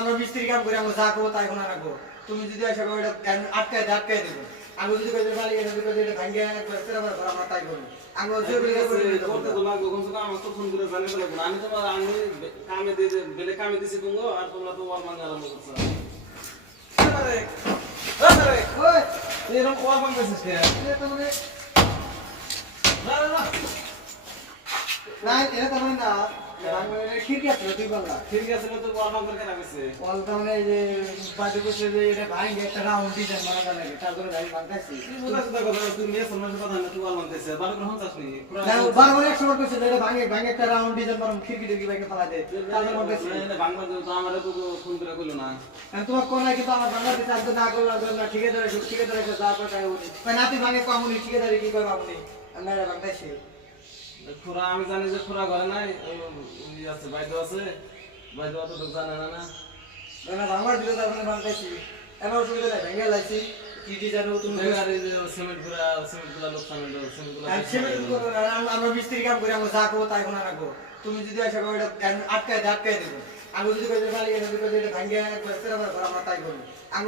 আমরা মিস্ত্রি কাম করি আমরা যা করবো তাই কোনা রাখবো তুমি যদি আসা করো এটা আটকায় দেবো আমি যদি কই মালিক এটা যদি এটা ভাঙিয়ে একবার সেরা আমরা তাই করবো আমি করতে তো লাগবে কমসে কম আমাকে তো ফোন করে জানাতে লাগবে না। আমি কামে দিয়ে বেলে কামে দিছি তুমি আর তোমরা তো ওয়াল ভাঙা আরম্ভ করছো। আরে আরে ওই এরকম ওয়াল ভাঙতেছিস কে? এটা মানে না না না না এটা তো মানে না বাংলায় খিড়কি আছে দুই বাংলা ঠিক আছে তো ওয়াল ভাঙ করে রাখছে। ওয়ালটা মানে যে বাজে বসে যে এটা ভাঙে একটা রাউন্ড ডিজাইন বানাতে লাগে তার জন্য গাড়ি ভাঙতেছি তুই বুঝাস তো কথা তুই মেয়ে সম্মান কথা না তুই ওয়াল ভাঙতেছিস বারো গ্রহণ চাসনি না বারবার এক সময় কইছে যে এটা ভাঙে একটা রাউন্ড ডিজাইন বানাম খিড়কি টিড়কি ভাঙে ফেলা দেয় তার জন্য বলতেছি ভাঙবা তো আমারে তো ফোন করে কইলো না। তোমার কোন কিন্তু আমার বাংলাদেশ চাল তো না করলাম না ঠিকাদার যা পাঠায় উনি মানে আপনি ভাঙে কমুনি ঠিকাদারি কি করবো আপনি আমরা ভাঙতেছি খুরা আমি জানি যে খুরা ঘরে নাই ওই আছে বাইদো আছে বাইদো অত তো জানে না না না ভাঙার দিলে তার মানে ভাঙতেছি এমন অসুবিধা নাই ভেঙে লাইছি কি ডিজাইন তুমি আর এই যে সিমেন্ট গুলা লোক সিমেন্ট আমরা মিস্ত্রি কাম করি আমরা যা করবো তাই কোনা রাখবো তুমি যদি আসা করো এটা আটকায় দেবো আমি যদি কই মালিক এটা যদি এটা ভাঙিয়ে একবার সেরা আমরা তাই করবো আমি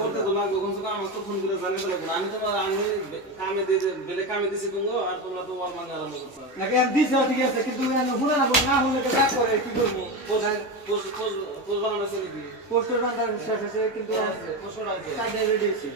করতে তো লাগবে কমসে কম আমাকে তো ফোন করে জানাতে লাগবে না। আমি কামে দিয়ে বেলে কামে দিছি তুমি আর তোমরা তো ওয়াল ভাঙা আরম্ভ করছো। নাকি আমি দিছি ঠিক আছে কিন্তু শুনে না হলে কাজ করে কি করবো পোস্ট বানানো আছে নাকি? পোস্টার বান্ধার শেষ আছে কিন্তু পোস্টার আছে কাজ রেডি আছে